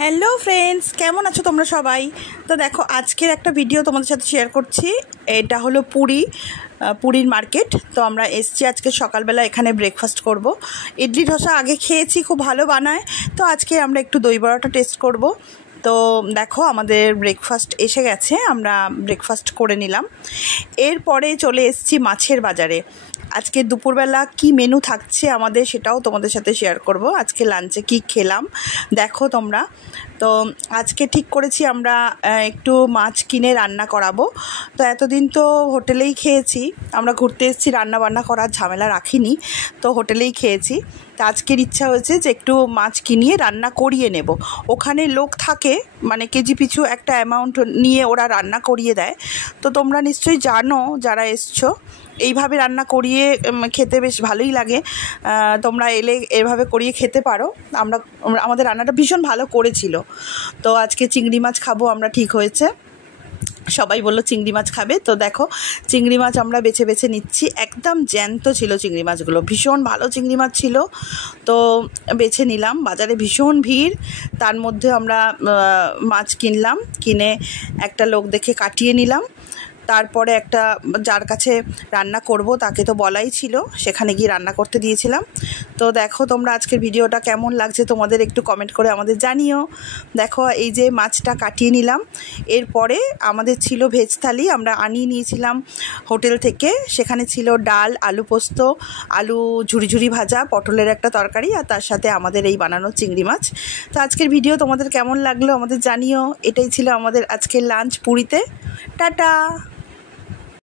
Hello friends, কেমন আছো তোমরা সবাই? তো দেখো, আজকের একটা ভিডিও তোমাদের সাথে শেয়ার করছি। এটা হলো পুরীর মার্কেট। তো আমরা এসছি আজকে সকালবেলা এখানে ব্রেকফাস্ট করব। ইডলি ধোসা আগে খেয়েছি, খুব ভালো বানায়। তো আজকে আমরা একটু দই বড়াটা টেস্ট করব। তো দেখো, আমাদের ব্রেকফাস্ট এসে গেছে, আমরা ব্রেকফাস্ট করে নিলাম। এরপরে চলে এসছি মাছের বাজারে। আজকে দুপুরবেলা কি মেনু থাকছে আমাদের, সেটাও তোমাদের সাথে শেয়ার করব। আজকে লাঞ্চে কি খেলাম দেখো তোমরা। তো আজকে ঠিক করেছি আমরা একটু মাছ কিনে রান্না করাবো। তো এতদিন তো হোটেলেই খেয়েছি, আমরা ঘুরতে এসেছি, রান্না বান্না করার ঝামেলা রাখিনি, তো হোটেলেই খেয়েছি। তো আজকের ইচ্ছা হয়েছে যে একটু মাছ কিনিয়ে রান্না করিয়ে নেব। ওখানে লোক থাকে, মানে কেজি পিছু একটা অ্যামাউন্ট নিয়ে ওরা রান্না করিয়ে দেয়। তো তোমরা নিশ্চয়ই জানো যারা এসছো, এইভাবে রান্না করিয়ে খেতে বেশ ভালোই লাগে। তোমরা এলে এভাবে করিয়ে খেতে পারো। আমাদের রান্নাটা ভীষণ ভালো করেছিল। তো আজকে চিংড়ি মাছ খাবো আমরা, ঠিক হয়েছে। সবাই বললো চিংড়ি মাছ খাবে। তো দেখো, চিংড়ি মাছ আমরা বেছে বেছে নিচ্ছি। একদম জ্যান্ত ছিল চিংড়ি মাছগুলো, ভীষণ ভালো চিংড়ি মাছ ছিল। তো বেছে নিলাম, বাজারে ভীষণ ভিড়, তার মধ্যে আমরা মাছ কিনলাম। কিনে একটা লোক দেখে কাটিয়ে নিলাম। তারপরে একটা যার কাছে রান্না করব তাকে তো বলাই ছিল, সেখানে গিয়ে রান্না করতে দিয়েছিলাম। তো দেখো তোমরা আজকের ভিডিওটা কেমন লাগছে তোমাদের একটু কমেন্ট করে আমাদের জানিও। দেখো, এই যে মাছটা কাটিয়ে নিলাম। এরপরে আমাদের ছিল ভেজ থালি, আমরা আনিয়ে নিয়েছিলাম হোটেল থেকে। সেখানে ছিল ডাল, আলু পোস্ত, আলু ঝুরি ঝুরি ভাজা, পটলের একটা তরকারি, আর তার সাথে আমাদের এই বানানো চিংড়ি মাছ। তো আজকের ভিডিও তোমাদের কেমন লাগলো আমাদের জানিও। এটাই ছিল আমাদের আজকের লাঞ্চ পুরীতে। টাটা।